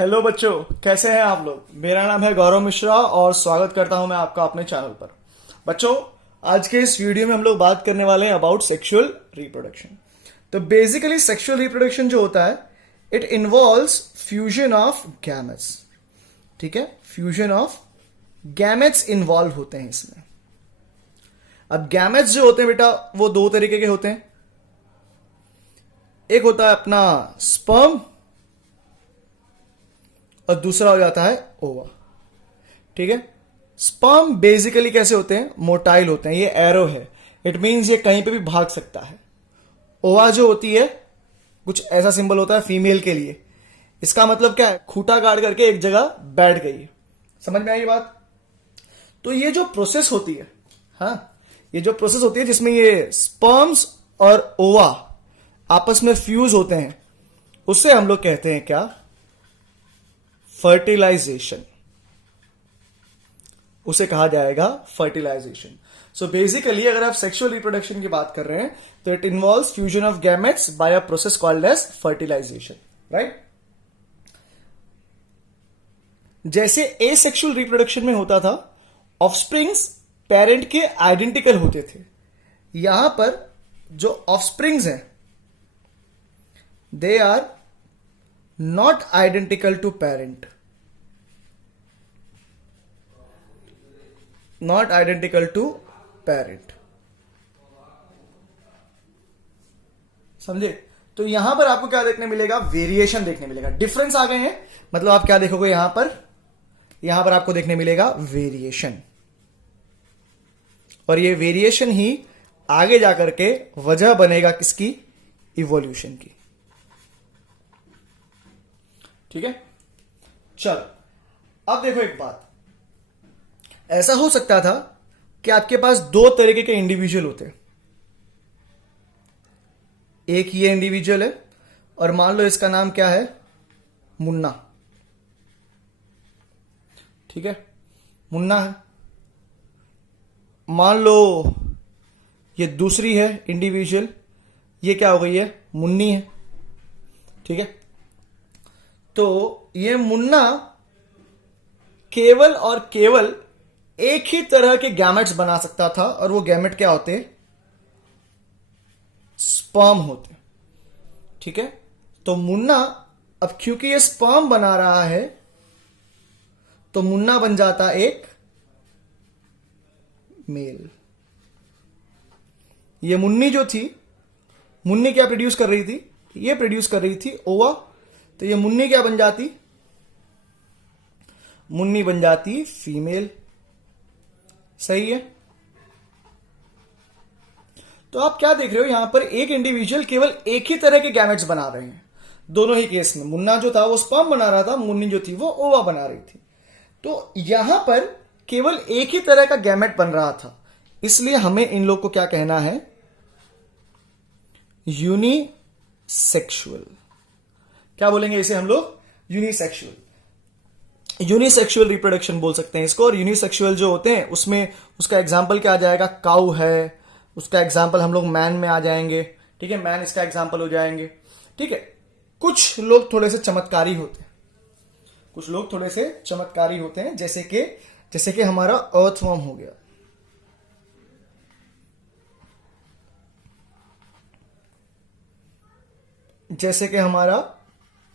Hello बच्चों, कैसे हैं आप लोग। मेरा नाम है गौरव मिश्रा और स्वागत करता हूं मैं आपका अपने चैनल पर। बच्चों, आज के इस वीडियो में हम लोग बात करने वाले हैं अबाउट सेक्सुअल रिप्रोडक्शन। तो बेसिकली सेक्सुअल रिप्रोडक्शन जो होता है, it involves fusion of gametes. ठीक है, फ्यूजन ऑफ गैमेट्स इन्वॉल्व होते हैं इसमें। अब गैमेट्स जो होते हैं बेटा, वो दो तरीके के होते हैं। एक होता है अपना स्पर्म और दूसरा हो जाता है ओवा। ठीक है, स्पर्म बेसिकली कैसे होते हैं, मोटाइल होते हैं। ये एरो है, इट मींस ये कहीं पे भी भाग सकता है। ओवा जो होती है, कुछ ऐसा सिंबल होता है फीमेल के लिए। इसका मतलब क्या है, खूंटा गाड़ करके एक जगह बैठ गई है। समझ में आई ये बात। तो ये जो प्रोसेस होती है, हाँ, ये जो प्रोसेस होती है जिसमें ये स्पर्म्स और ओवा आपस में फ्यूज होते हैं, उससे हम लोग कहते हैं क्या, फर्टिलाइजेशन। उसे कहा जाएगा फर्टिलाइजेशन। सो बेसिकली अगर आप सेक्सुअल रिप्रोडक्शन की बात कर रहे हैं तो it involves fusion of gametes by a process called as fertilization, right. जैसे एसेक्सुअल रिप्रोडक्शन में होता था, ऑफस्प्रिंग्स पेरेंट के आइडेंटिकल होते थे। यहां पर जो ऑफस्प्रिंग्स हैं, they are not identical to parent, not identical to parent. समझे। तो यहां पर आपको क्या देखने मिलेगा, वेरिएशन देखने मिलेगा। डिफरेंस आ गए हैं, मतलब आप क्या देखोगे यहां पर आपको देखने मिलेगा वेरिएशन। और ये वेरिएशन ही आगे जाकर के वजह बनेगा किसकी, इवोल्यूशन की। ठीक है, चलो अब देखो एक बात। ऐसा हो सकता था कि आपके पास दो तरीके के इंडिविजुअल होते। एक ये इंडिविजुअल है और मान लो इसका नाम क्या है, मुन्ना। ठीक है, मुन्ना है। मान लो ये दूसरी है इंडिविजुअल, ये क्या हो गई है, मुन्नी है। ठीक है, तो ये मुन्ना केवल और केवल एक ही तरह के गैमेट्स बना सकता था, और वो गैमेट क्या होते, स्पर्म होते। ठीक है, तो मुन्ना, अब क्योंकि ये स्पर्म बना रहा है तो मुन्ना बन जाता एक मेल। ये मुन्नी जो थी, मुन्नी क्या प्रोड्यूस कर रही थी, ये प्रोड्यूस कर रही थी ओवा। तो ये मुन्नी क्या बन जाती, मुन्नी बन जाती फीमेल। सही है। तो आप क्या देख रहे हो, यहां पर एक इंडिविजुअल केवल एक ही तरह के गैमेट्स बना रहे हैं। दोनों ही केस में मुन्ना जो था वो स्पर्म बना रहा था, मुन्नी जो थी वो ओवा बना रही थी। तो यहां पर केवल एक ही तरह का गैमेट बन रहा था, इसलिए हमें इन लोग को क्या कहना है, यूनिसेक्सुअल। क्या बोलेंगे इसे हम लोग, यूनिसेक्सुअल। यूनिसेक्सुअल रिप्रोडक्शन बोल सकते हैं इसको। और यूनिसेक्सुअल जो होते हैं उसमें उसका एग्जाम्पल क्या आ जाएगा, काऊ है। उसका एग्जाम्पल हम लोग मैन में आ जाएंगे। ठीक है, मैन इसका एग्जाम्पल हो जाएंगे। ठीक है, कुछ लोग थोड़े से चमत्कारी होते हैं, कुछ लोग थोड़े से चमत्कारी होते हैं, जैसे कि हमारा अर्थवर्म हो गया। जैसे कि हमारा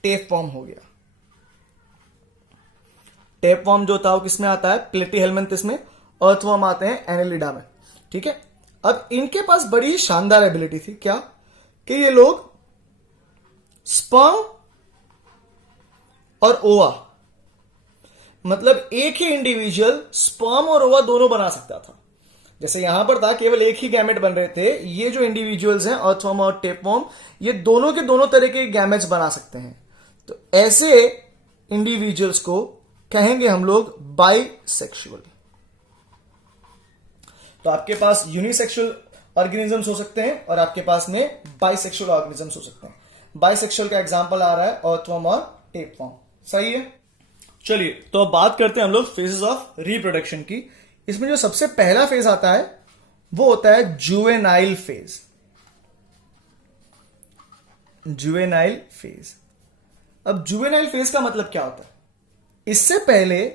टेपवर्म हो गया। टेपवर्म जो था वो किसमें आता है, प्लेटीहेल्मिन्थस में। अर्थवर्म आते हैं एनेलिडा में। ठीक है, अब इनके पास बड़ी शानदार एबिलिटी थी, क्या, कि ये लोग स्पर्म और ओवा, मतलब एक ही इंडिविजुअल स्पर्म और ओवा दोनों बना सकता था। जैसे यहां पर था केवल एक ही गैमेट बन रहे थे, ये जो इंडिविजुअल्स हैं अर्थवर्म और टेपवर्म, ये दोनों के दोनों तरह के गैमेट्स बना सकते हैं। तो ऐसे इंडिविजुअल्स को कहेंगे हम लोग बाइसेक्सुअल। तो आपके पास यूनिसेक्सुअल ऑर्गेनिजम्स हो सकते हैं और आपके पास में बाइसेक्सुअल ऑर्गेनिजम्स हो सकते हैं। बाइसेक्सुअल का एग्जांपल आ रहा है अर्थवर्म और टेपवर्म। सही है। चलिए, तो अब बात करते हैं हम लोग फेजेस ऑफ रिप्रोडक्शन की। इसमें जो सबसे पहला फेज आता है वो होता है जुवेनाइल फेज। Juvenile phase. अब जुवेनाइल फेज का मतलब क्या होता है? इससे पहले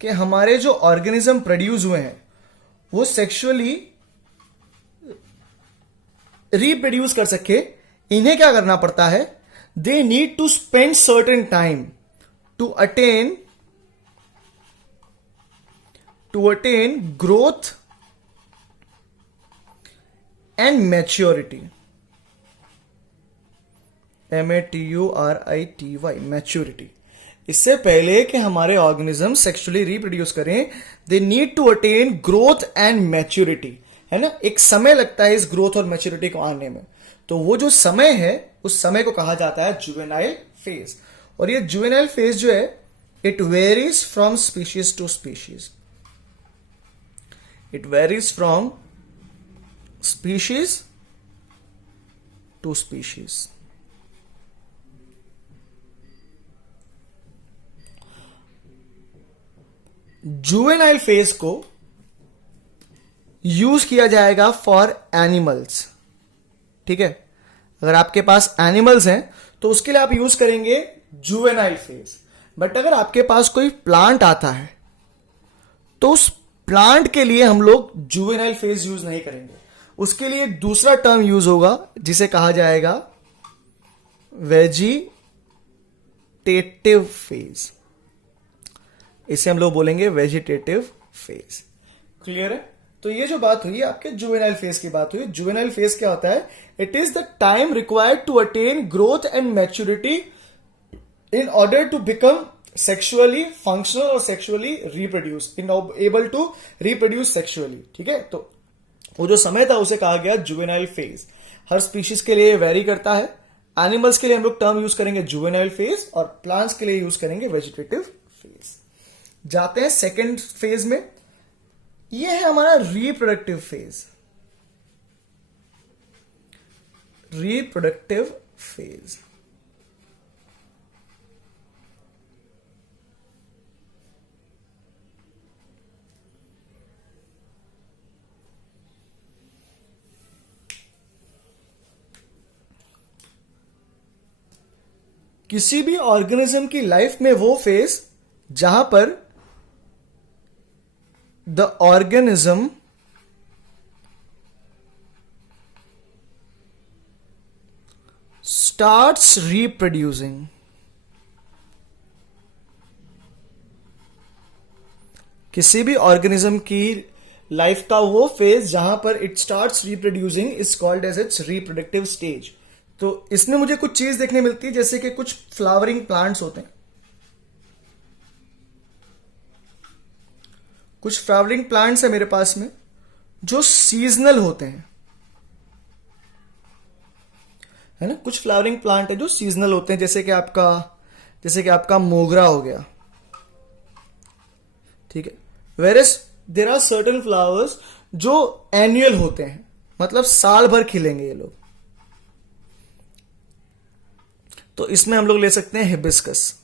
कि हमारे जो ऑर्गेनिज्म प्रोड्यूस हुए हैं वो सेक्सुअली रिप्रोड्यूस कर सके, इन्हें क्या करना पड़ता है? They need to spend certain time to attain growth and maturity. MATURITY, maturity. इससे पहले कि हमारे ऑर्गेनिज्म सेक्सुअली रिप्रोड्यूस करें, they need to attain growth and maturity. है ना, एक समय लगता है इस ग्रोथ और मैच्योरिटी को आने में. तो वो जो समय है उस समय को कहा जाता है जुवेनाइल फेज. और ये जुवेनाइल फेज जो है it varies from species to species. It varies from species to species. Juvenile phase को यूज किया जाएगा फॉर एनिमल्स. ठीक है, अगर आपके पास एनिमल्स हैं तो उसके लिए आप यूज करेंगे जुवेनाइल फेज. बट अगर आपके पास कोई प्लांट आता है तो उस प्लांट के लिए हम लोग जुवेनाइल फेज यूज नहीं करेंगे. उसके लिए दूसरा टर्म यूज होगा जिसे कहा जाएगा वेजिटेटिव फेज. इसे हम लोग बोलेंगे वेजिटेटिव फेज. क्लियर है? तो ये जो बात हुई आपके जुवेनाइल फेज की बात हुई. जुवेनाइल फेज क्या होता है? It is the time required to attain growth and maturity in order to become sexually functional और sexually reproduce, in able to reproduce sexually. ठीक है, तो वो जो समय था उसे कहा गया जुवेनाइल फेज. हर स्पीशीज के लिए वेरी करता है. एनिमल्स के लिए हम लोग टर्म यूज करेंगे जुवेनाइल फेज और प्लांट्स के लिए यूज करेंगे वेजिटेटिव फेज. जाते हैं सेकेंड फेज में. यह है हमारा रिप्रोडक्टिव फेज. रिप्रोडक्टिव फेज किसी भी ऑर्गेनिज्म की लाइफ में वो फेज जहां पर the organism starts reproducing. किसी भी ऑर्गेनिज्म की लाइफ का वो फेज जहां पर it starts reproducing is called as its reproductive stage. तो इसमें मुझे कुछ चीज देखने मिलती है, जैसे कि कुछ फ्लावरिंग प्लांट्स होते हैं. कुछ फ्लावरिंग प्लांट्स है मेरे पास में जो सीजनल होते हैं. है ना, कुछ फ्लावरिंग प्लांट है जो सीजनल होते हैं, जैसे कि आपका मोगरा हो गया. ठीक है, whereas there are certain flowers जो एनुअल होते हैं, मतलब साल भर खिलेंगे ये लोग. तो इसमें हम लोग ले सकते हैं हिबिस्कस.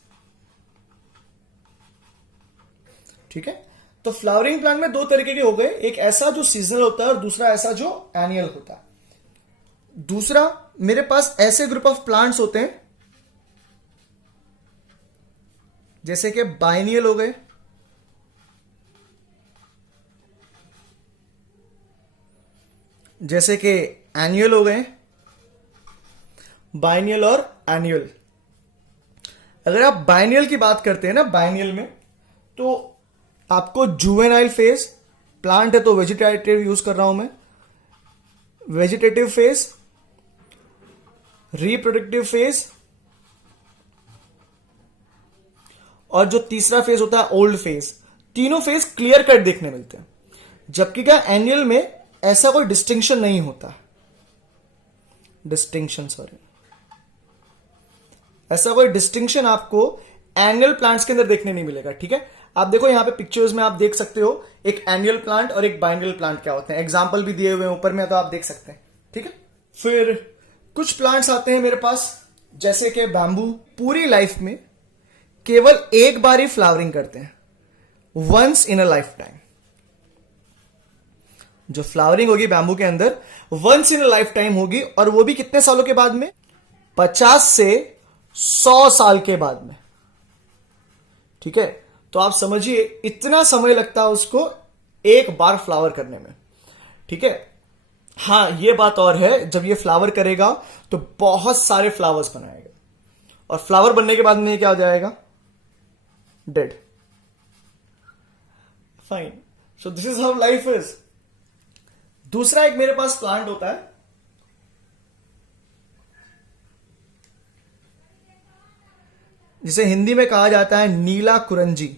ठीक है, तो फ्लावरिंग प्लांट में दो तरीके के हो गए, एक ऐसा जो सीजनल होता है और दूसरा ऐसा जो एनुअल होता है. दूसरा मेरे पास ऐसे ग्रुप ऑफ प्लांट्स होते हैं जैसे कि बाइनियल हो गए, जैसे कि एनुअल हो गए. बाइनियल और एनुअल. अगर आप बाइनियल की बात करते हैं ना, बाइनियल में तो आपको जुवेनाइल फेज, प्लांट है तो वेजिटेटिव यूज कर रहा हूं मैं, वेजिटेटिव फेज, रिप्रोडक्टिव फेज और जो तीसरा फेज होता है ओल्ड फेज. तीनों फेज क्लियर कट देखने मिलते हैं. जबकि क्या एनुअल में ऐसा कोई डिस्टिंक्शन नहीं होता. ऐसा कोई डिस्टिंक्शन आपको एनुअल प्लांट्स के अंदर देखने नहीं मिलेगा. ठीक है, आप देखो यहां पे पिक्चर्स में आप देख सकते हो एक एनुअल प्लांट और एक बाइनल प्लांट क्या होते हैं. एग्जांपल भी दिए हुए हैं ऊपर में, तो आप देख सकते हैं. ठीक है, फिर कुछ प्लांट्स आते हैं मेरे पास जैसे कि बैम्बू. पूरी लाइफ में केवल एक बार ही फ्लावरिंग करते हैं, once in a life time. जो फ्लावरिंग होगी बैम्बू के अंदर once in a life time होगी, और वो भी कितने सालों के बाद में? 50 से 100 साल के बाद में। ठीक है, तो आप समझिए इतना समय लगता है उसको एक बार फ्लावर करने में। ठीक है, हाँ ये बात और है, जब ये फ्लावर करेगा तो बहुत सारे फ्लावर्स बनाएगा, और फ्लावर बनने के बाद में क्या हो जाएगा, dead. Fine, so this is how life is. दूसरा एक मेरे पास प्लांट होता है, जिसे हिंदी में कहा जाता है नीला कुरंजी।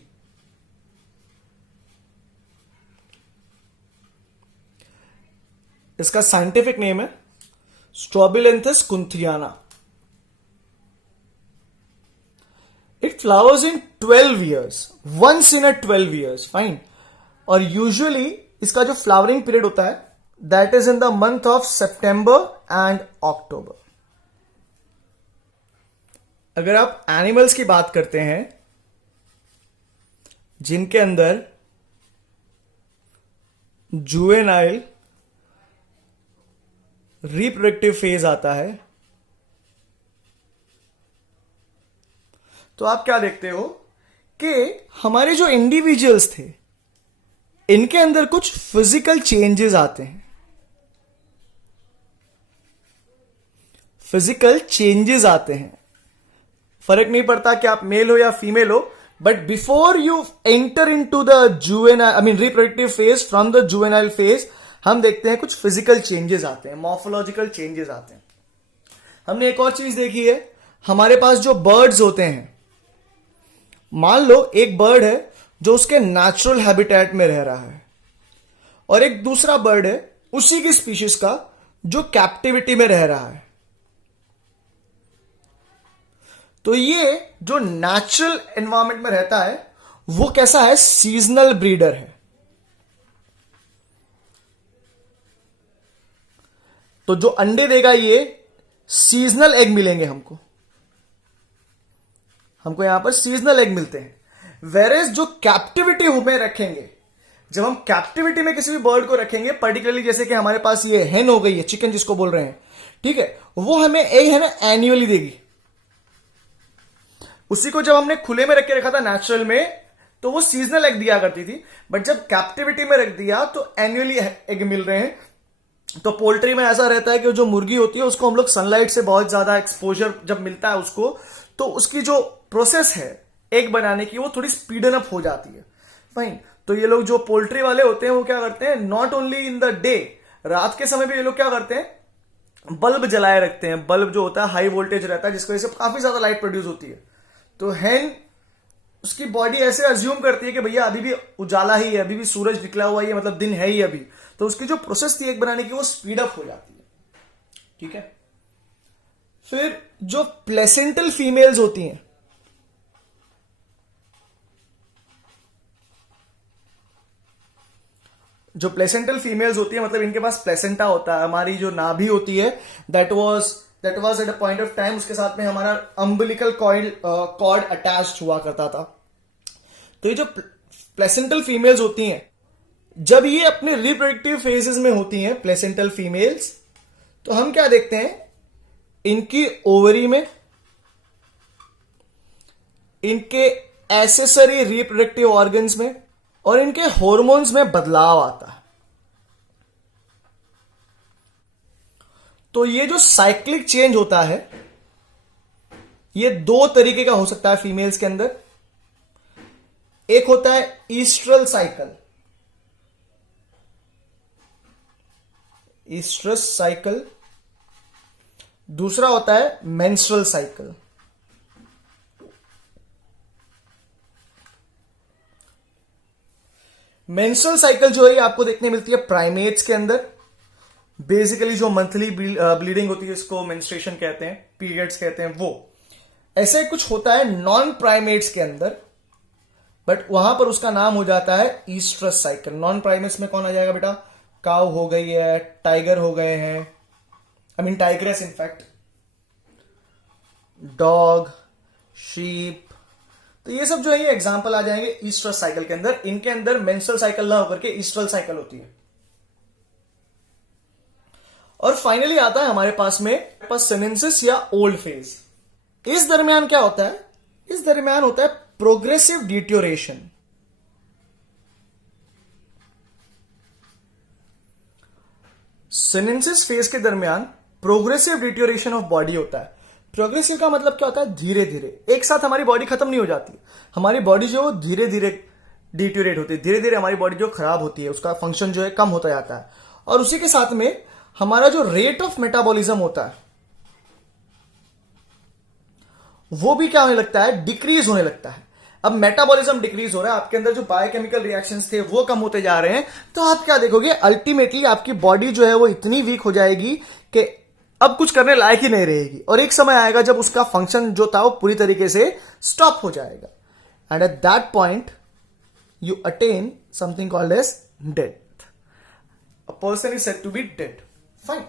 इसका साइंटिफिक नेम है Strobilanthes kunthiana. It flowers in 12 years, once in a 12 years. Fine, और यूजुअली इसका जो फ्लावरिंग पीरियड होता है that is in the month of सितंबर एंड अक्टूबर। अगर आप एनिमल्स की बात करते हैं जिनके अंदर जुवेनाइल रिप्रोडक्टिव फेज आता है, तो आप क्या देखते हो कि हमारे जो इंडिविजुअल्स थे इनके अंदर कुछ फिजिकल चेंजेस आते हैं। फिजिकल चेंजेस आते हैं, फर्क नहीं पड़ता कि आप मेल हो या फीमेल हो, but before you enter into the juvenile I mean reproductive phase, from the juvenile phase हम देखते हैं कुछ फिजिकल चेंजेस आते हैं, मॉर्फोलॉजिकल चेंजेस आते हैं। हमने एक और चीज देखी है, हमारे पास जो बर्ड्स होते हैं, मान लो एक बर्ड है जो उसके नेचुरल हैबिटेट में रह रहा है, और एक दूसरा बर्ड है उसी की स्पीशीज का जो कैप्टिविटी में रह रहा है। तो ये जो नेचुरल एनवायरमेंट में रहता है वो कैसा है, सीजनल ब्रीडर है। तो जो अंडे देगा ये सीजनल एग मिलेंगे हमको यहां पर सीजनल एग मिलते हैं। वेरेज जो कैप्टिविटी में रखेंगे, जब हम कैप्टिविटी में किसी भी बर्ड को रखेंगे, पर्टिकुलरली जैसे कि हमारे पास ये हेन हो गई है, चिकन जिसको बोल रहे हैं, ठीक है, वो हमें एग है ना एनुअली देगी। उसी को जब हमने खुले में रख के रखा था नेचुरल में, तो वो सीजनल एग दिया करती थी, बट जब कैप्टिविटी में रख दिया तो एनुअली एग मिल रहे हैं। तो पोल्ट्री में ऐसा रहता है कि जो मुर्गी होती है उसको हम लोग सनलाइट से बहुत ज्यादा एक्सपोजर जब मिलता है उसको, तो उसकी जो प्रोसेस है एग बनाने की वो थोड़ी स्पीडन अप हो जाती है। फाइन, तो ये लोग जो पोल्ट्री वाले होते हैं वो क्या करते हैं, not only in the day, रात के समय भी ये लोग क्या करते हैं, बल्ब जलाए रखते हैं। बल्ब जो होता है हाई वोल्टेज रहता है, जिसकी वजह से काफी ज्यादा लाइट प्रोड्यूस होती है। तो हेन उसकी बॉडी ऐसे अज्यूम करती है कि भैया अभी भी उजाला ही है, अभी भी सूरज निकला हुआ है, मतलब दिन है ही अभी, तो उसकी जो प्रोसेस थी एग बनाने की वो स्पीड अप हो जाती है। ठीक है, फिर जो प्लेसेंटल फीमेल्स होती हैं, जो प्लेसेंटल फीमेल्स होती है मतलब इनके पास प्लेसेंटा होता है, हमारी जो नाभि होती है that was at a point of time, उसके साथ में हमारा अम्बिलिकल कॉर्ड अटैच्ड हुआ करता था। तो ये जो प्लेसेंटल फीमेल्स होती हैं, जब ये अपने रिप्रोडक्टिव फेजेस में होती हैं प्लेसेंटल फीमेल्स, तो हम क्या देखते हैं, इनकी ओवरी में, इनके एसेसरी रिप्रोडक्टिव ऑर्गन्स में और इनके हार्मोन्स में बदलाव आता है। तो ये जो साइक्लिक चेंज होता है ये दो तरीके का हो सकता है फीमेल्स के अंदर। एक होता है ईस्ट्रल साइकिल, ईस्ट्रस साइकिल, दूसरा होता है मेंस्ट्रुअल साइकिल। मेंस्ट्रुअल साइकिल जो है आपको देखने मिलती है प्राइमेट्स के अंदर। बेसिकली जो मंथली ब्लीडिंग होती है इसको मेंस्ट्रुएशन कहते हैं, पीरियड्स कहते हैं, वो ऐसे कुछ होता है नॉन प्राइमेट्स के अंदर, बट वहां पर उसका नाम हो जाता है ईस्ट्रस साइकिल। नॉन प्राइमेट्स में कौन आ जाएगा बेटा, काउ हो गई है, टाइगर हो गए हैं, I mean tigress in fact, dog, sheep, तो ये सब जो है ये एग्जांपल आ जाएंगे ईस्ट्रस साइकिल के अंदर। इनके अंदर मेंस्ट्रुअल साइकिल ना होकर के ईस्ट्रल साइकिल होती है। और फाइनली आता है हमारे पास में सीनेंसिस या ओल्ड फेज। इस दरमियान क्या होता है? इस दरमियान होता है प्रोग्रेसिव डिट्योरेशन। सीनेंसिस फेज के दरमियान प्रोग्रेसिव डिट्योरेशन ऑफ बॉडी होता है। प्रोग्रेसिव का मतलब क्या होता है? धीरे धीरे, एक साथ हमारी बॉडी खत्म नहीं हो जाती। हमारी बॉडी जो धीरे धीरे डिट्योरेट होती है, धीरे धीरे हमारी बॉडी जो खराब होती है, उसका फंक्शन जो है कम होता जाता है। और उसी के साथ में हमारा जो रेट ऑफ मेटाबॉलिज्म होता है वो भी क्या होने लगता है? डिक्रीज होने लगता है। अब मेटाबॉलिज्म डिक्रीज हो रहा है, आपके अंदर जो बायोकेमिकल रिएक्शंस थे वो कम होते जा रहे हैं, तो आप क्या देखोगे? अल्टीमेटली आपकी बॉडी जो है वो इतनी वीक हो जाएगी कि अब कुछ करने लायक ही नहीं रहेगी, और एक समय आएगा जब उसका फंक्शन जो था वो पूरी तरीके से स्टॉप हो जाएगा। And at that point you attain something called as death. A person is said to be dead. Fine.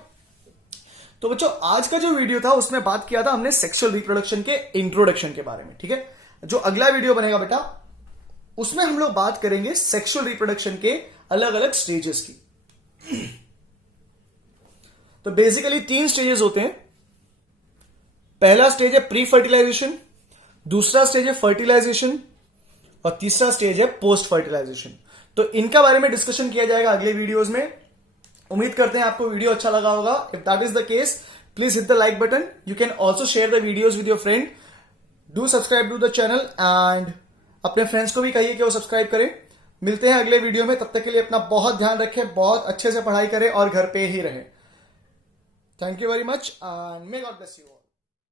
तो बच्चों, आज का जो वीडियो था उसमें बात किया था हमने सेक्सुअल रिप्रोडक्शन के इंट्रोडक्शन के बारे में, ठीक है। जो अगला वीडियो बनेगा बेटा, उसमें हम लोग बात करेंगे सेक्सुअल रिप्रोडक्शन के अलग अलग स्टेजेस की। तो बेसिकली 3 स्टेजेस होते हैं। पहला स्टेज है प्री फर्टिलाइजेशन, दूसरा स्टेज है फर्टिलाइजेशन, और तीसरा स्टेज है पोस्ट फर्टिलाइजेशन। तो इनका बारे में डिस्कशन किया जाएगा अगले वीडियोस में। उम्मीद करते हैं आपको वीडियो अच्छा लगा होगा। If that is the case, please hit the like button. You can also share the videos with your friend. Do subscribe to the channel and अपने फ्रेंड्स को भी कहिए कि वो सब्सक्राइब करें। मिलते हैं अगले वीडियो में, तब तक के लिए अपना बहुत ध्यान रखें, बहुत अच्छे से पढ़ाई करें और घर पे ही रहें। Thank you very much and may God bless you.